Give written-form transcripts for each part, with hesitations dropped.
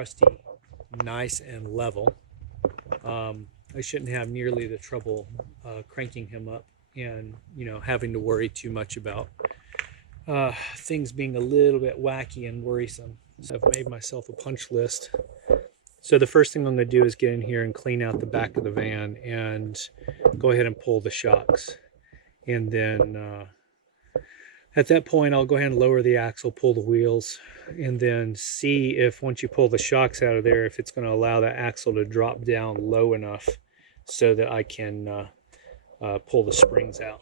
crusty nice and level, I shouldn't have nearly the trouble cranking him up and, you know, having to worry too much about things being a little bit wacky and worrisome. So I've made myself a punch list. So the first thing I'm going to do is get in here and clean out the back of the van and go ahead and pull the shocks. And then at that point, I'll go ahead and lower the axle, pull the wheels, and then see if once you pull the shocks out of there, if it's going to allow the axle to drop down low enough so that I can pull the springs out.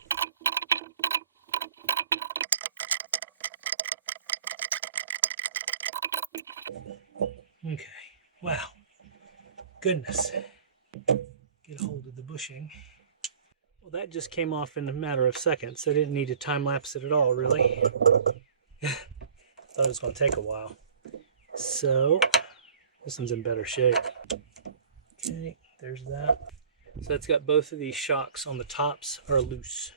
Okay, wow, goodness. Get a hold of the bushing. Well, that just came off in a matter of seconds. I didn't need to time lapse it at all, really. Thought it was going to take a while. So this one's in better shape. Okay, there's that. So that's got both of these shocks on the tops are loose.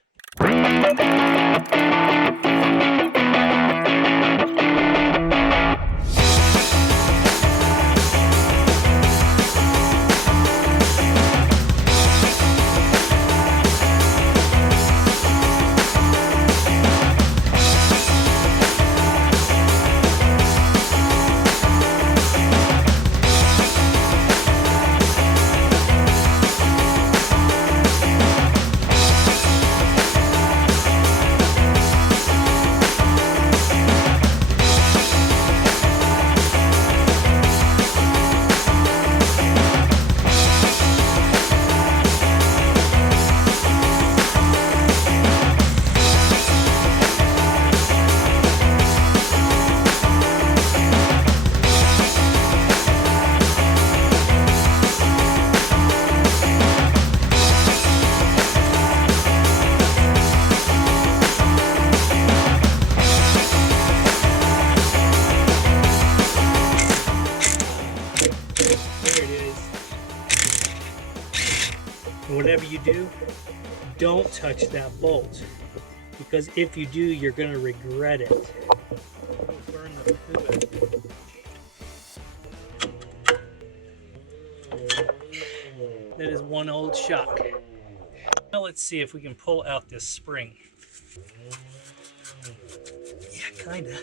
Whatever you do, don't touch that bolt, because if you do, you're going to regret it. It'll burn the poo. That is one old shock. Now let's see if we can pull out this spring. Yeah, kinda.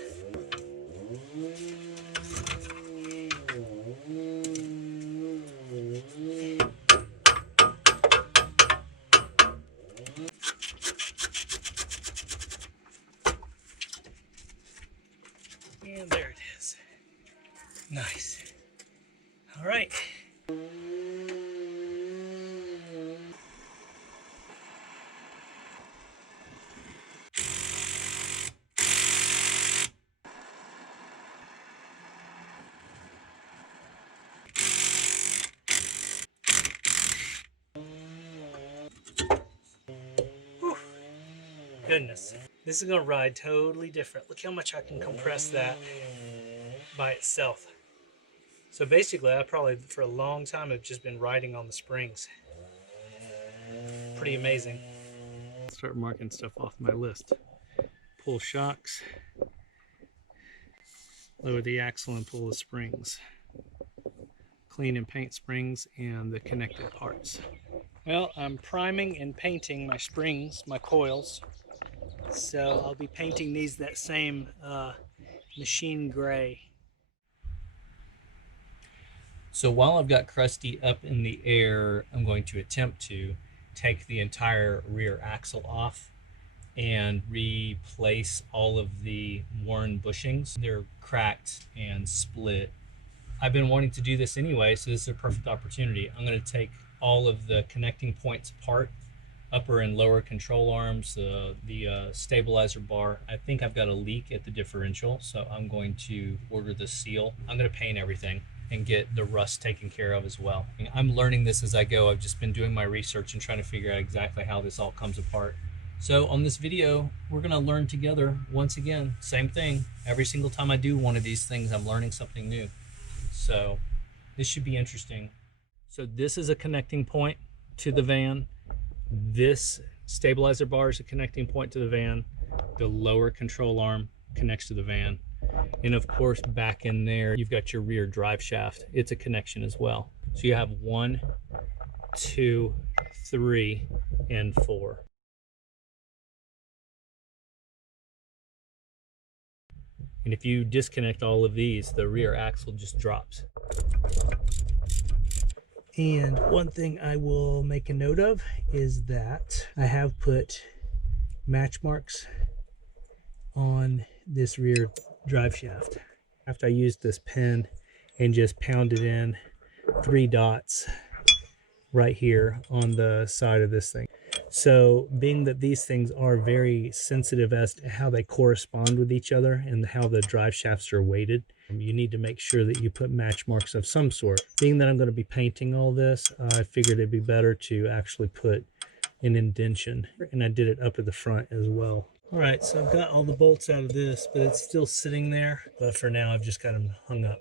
And there it is. Nice. All right. Whew. Goodness. This is going to ride totally different. Look how much I can compress that by itself. So basically, I probably for a long time have just been riding on the springs. Pretty amazing. Start marking stuff off my list. Pull shocks, lower the axle and pull the springs. Clean and paint springs and the connected parts. Well, I'm priming and painting my springs, my coils. So I'll be painting these that same machine gray. So while I've got Krusty up in the air, I'm going to attempt to take the entire rear axle off and replace all of the worn bushings. They're cracked and split. I've been wanting to do this anyway, so this is a perfect opportunity. I'm going to take all of the connecting points apart, upper and lower control arms, the stabilizer bar. I think I've got a leak at the differential, so I'm going to order the seal. I'm going to paint everything and get the rust taken care of as well. I'm learning this as I go. I've just been doing my research and trying to figure out exactly how this all comes apart. So on this video, we're going to learn together once again. Same thing. Every single time I do one of these things, I'm learning something new. So this should be interesting. So this is a connecting point to the van. This stabilizer bar is a connecting point to the van. The lower control arm connects to the van. And of course, back in there, you've got your rear drive shaft. It's a connection as well. So you have 1, 2, 3, and 4. And if you disconnect all of these, the rear axle just drops. And one thing I will make a note of is that I have put match marks on this rear drive shaft. After I used this pen and just pounded in 3 dots right here on the side of this thing. So being that these things are very sensitive as to how they correspond with each other and how the drive shafts are weighted, you need to make sure that you put match marks of some sort. Being that I'm going to be painting all this, I figured it'd be better to actually put an indentation, and I did it up at the front as well. All right, so I've got all the bolts out of this, but it's still sitting there. But for now, I've just got them hung up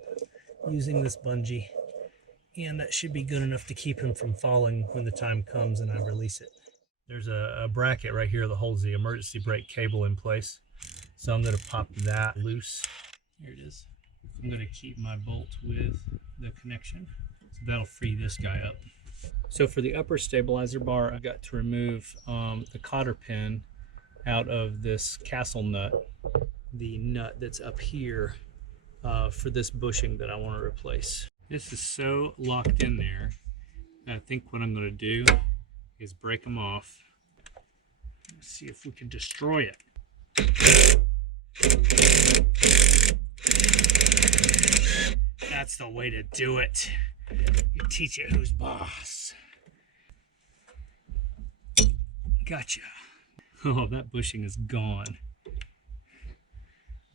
using this bungee, and that should be good enough to keep him from falling when the time comes and I release it. There's a bracket right here that holds the emergency brake cable in place. So I'm going to pop that loose. Here it is. I'm going to keep my bolt with the connection. So that'll free this guy up. So for the upper stabilizer bar, I've got to remove the cotter pin out of this castle nut, the nut that's up here for this bushing that I want to replace. This is so locked in there that I think what I'm going to do is break them off. Let's see if we can destroy it. That's the way to do it. You teach it who's boss. Gotcha. Oh, that bushing is gone.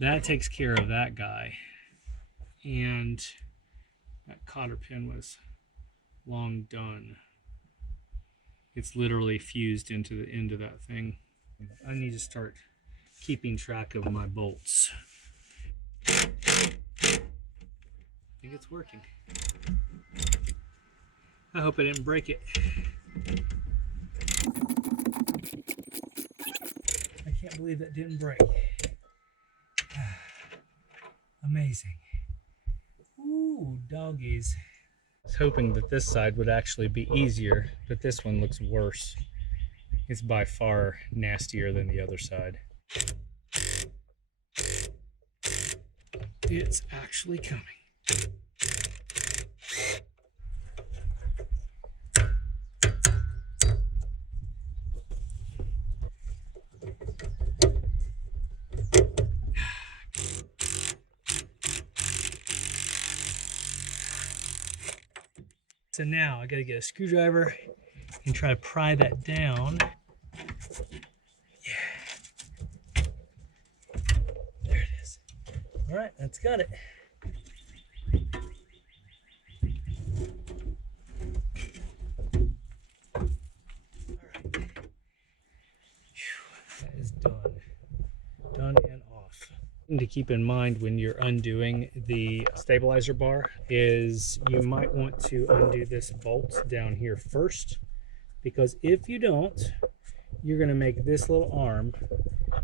That takes care of that guy. And that cotter pin was long done. It's literally fused into the end of that thing. I need to start keeping track of my bolts. I think it's working. I hope I didn't break it. I can't believe that didn't break. Amazing. Ooh, doggies. I was hoping that this side would actually be easier, but this one looks worse. It's by far nastier than the other side. It's actually coming. So now I gotta get a screwdriver and try to pry that down. Yeah. There it is. All right, that's got it. All right. That is done. Done and off. To keep in mind when you're undoing the stabilizer bar is you might want to undo this bolt down here first, because if you don't, you're going to make this little arm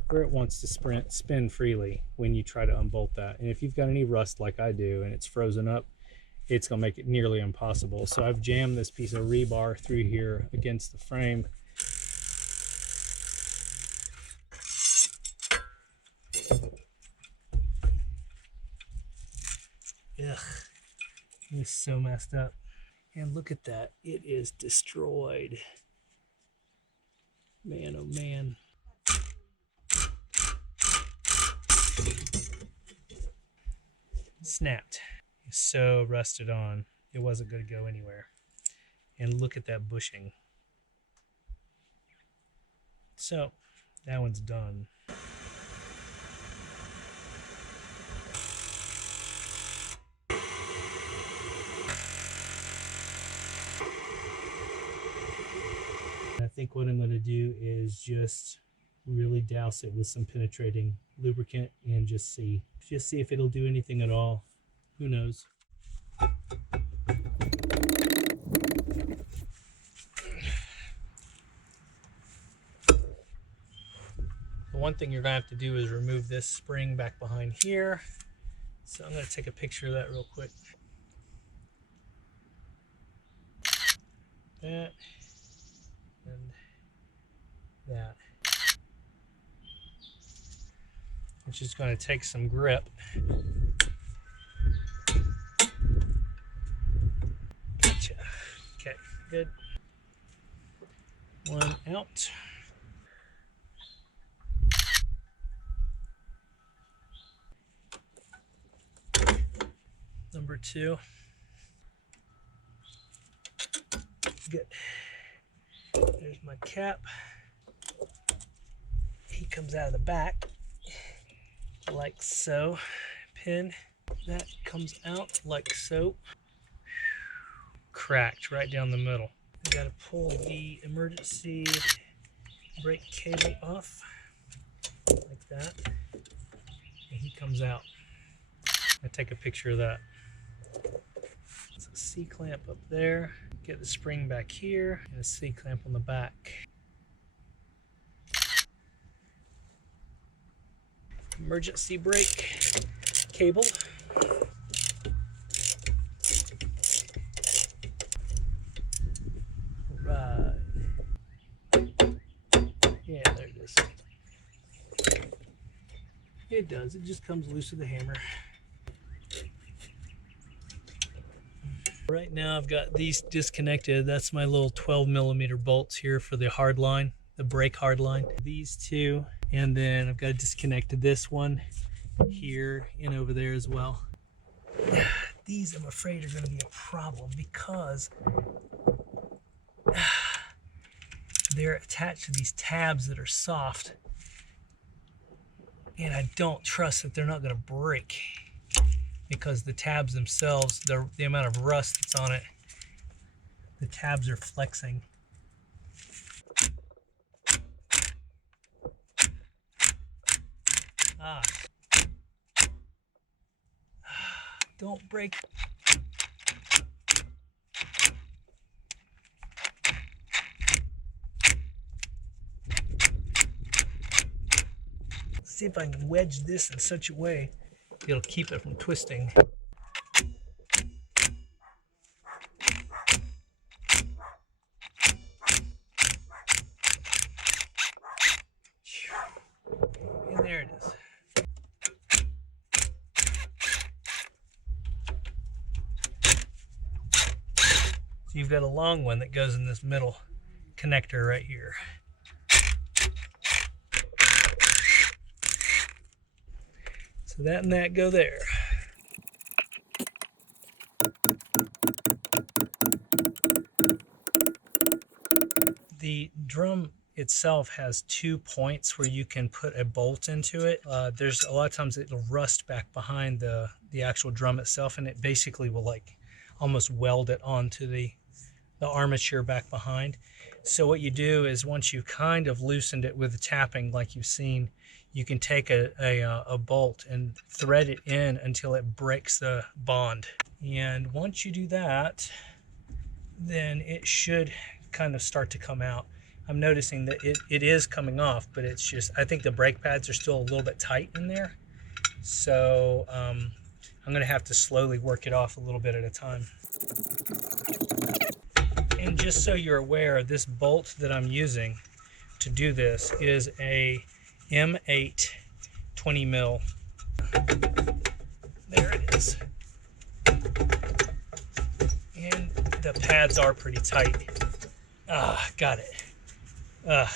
where it wants to spin freely when you try to unbolt that. And if you've got any rust like I do and it's frozen up, it's going to make it nearly impossible. So I've jammed this piece of rebar through here against the frame. Ugh, it's so messed up. And look at that, it is destroyed. Man, oh man. Snapped. It's so rusted on, it wasn't going to go anywhere. And look at that bushing. So, that one's done. I think what I'm going to do is just really douse it with some penetrating lubricant and just see if it'll do anything at all. Who knows? The one thing you're going to have to do is remove this spring back behind here So I'm going to take a picture of that real quick. That and that. Which is going to take some grip. Gotcha. Okay, good. One out. Number 2. Good. There's my cap. He comes out of the back like so. Pin. That comes out like so. Cracked right down the middle. I gotta pull the emergency brake cable off like that. And he comes out. I take a picture of that. It's a C-clamp up there. Get the spring back here and a C-clamp on the back. Emergency brake cable. Right. Yeah, there it is. It does. It just comes loose with the hammer. Right now I've got these disconnected. That's my little 12mm bolts here for the hard line, the brake hard line. These two, and then I've got disconnected this one here and over there as well. These, I'm afraid, are going to be a problem because they're attached to these tabs that are soft, and I don't trust that they're not going to break. Because the tabs themselves, the amount of rust that's on it, the tabs are flexing. Ah. Don't break. See if I can wedge this in such a way it'll keep it from twisting. And there it is. So you've got a long one that goes in this middle connector right here. So that and that go there. The drum itself has 2 points where you can put a bolt into it. There's a lot of times it'll rust back behind the actual drum itself, and it basically will like almost weld it onto the armature back behind. So what you do is once you've kind of loosened it with the tapping like you've seen, you can take a bolt and thread it in until it breaks the bond. And once you do that, then it should kind of start to come out. I'm noticing that it is coming off, but it's just, I think the brake pads are still a little bit tight in there. So I'm going to have to slowly work it off a little bit at a time. And just so you're aware, this bolt that I'm using to do this is a M8 20 mil. There it is. And the pads are pretty tight. Got it.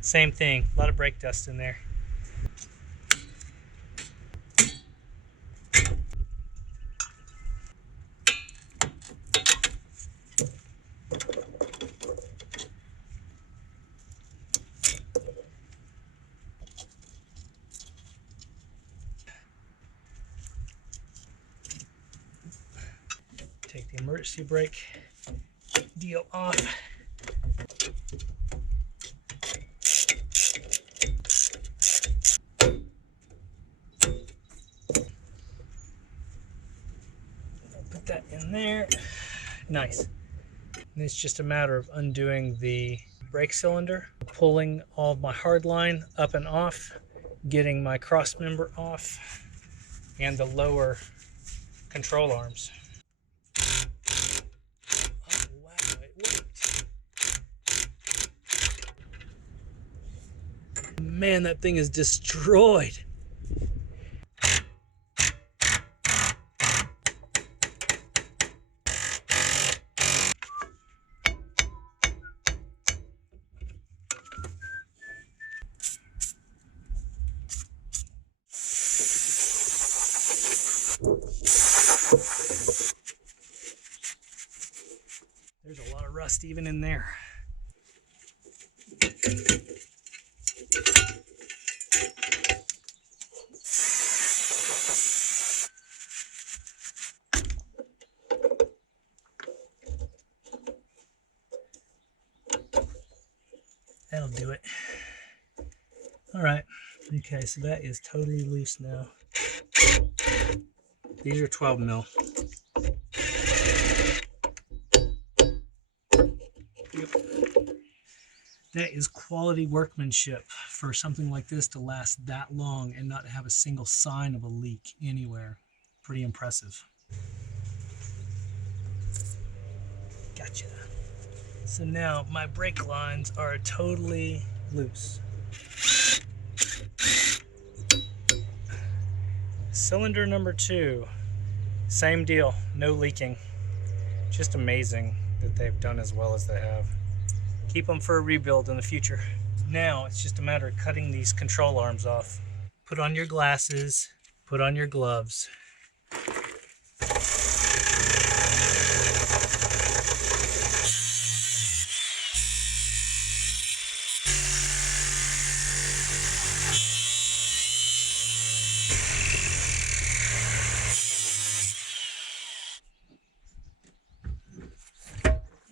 Same thing, a lot of brake dust in there. Take the emergency brake deal off. Put that in there. Nice. And it's just a matter of undoing the brake cylinder, pulling all of my hard line up and off, getting my cross member off, and the lower control arms. Oh wow, it worked. Man, that thing is destroyed. There's a lot of rust even in there. That'll do it. All right. Okay, so that is totally loose now. These are 12 mil. Yep. That is quality workmanship for something like this to last that long and not have a single sign of a leak anywhere. Pretty impressive. Gotcha. So now my brake lines are totally loose. Cylinder number 2, same deal, no leaking. Just amazing that they've done as well as they have. Keep them for a rebuild in the future. Now it's just a matter of cutting these control arms off. Put on your glasses, put on your gloves.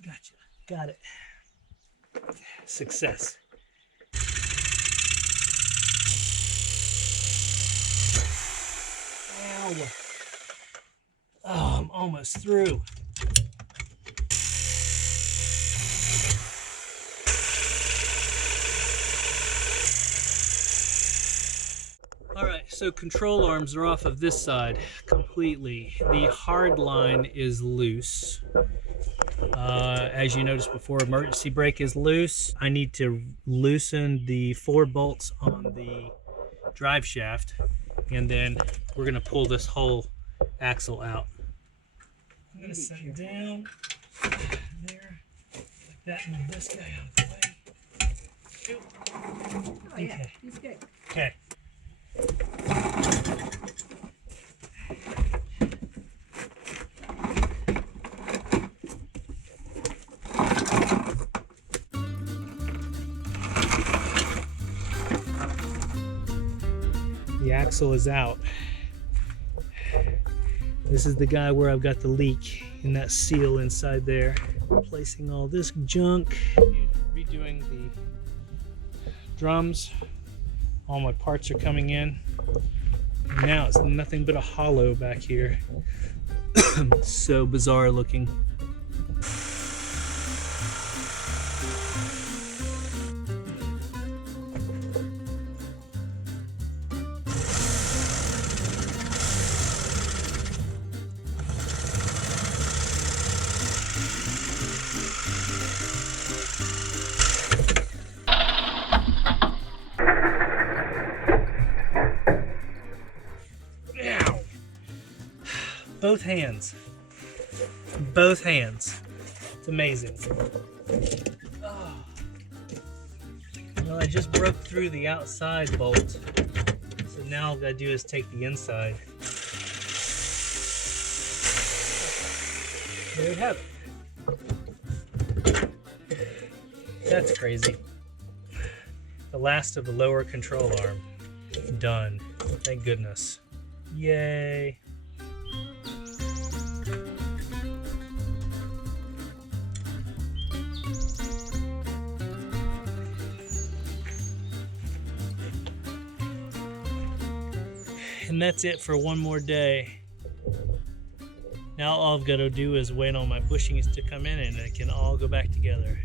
Gotcha. Got it. Success. Ow. Oh, I'm almost through. All right, so control arms are off of this side completely. The hard line is loose. As you noticed before, emergency brake is loose. I need to loosen the 4 bolts on the drive shaft, and then we're going to pull this whole axle out. I'm going to set it down there, like that, and move this guy out of the way. Shoot. Oh yeah, Okay. he's good. Okay. The axle is out. This is the guy where I've got the leak in that seal inside there. Replacing all this junk, redoing the drums. All my parts are coming in. Now it's nothing but a hollow back here. So bizarre looking. Both hands. Both hands. It's amazing. Oh. Well, I just broke through the outside bolt. So now all I gotta do is take the inside. There we have it. That's crazy. The last of the lower control arm. Done. Thank goodness. Yay. And that's it for one more day. Now all I've got to do is wait on my bushings to come in and it can all go back together.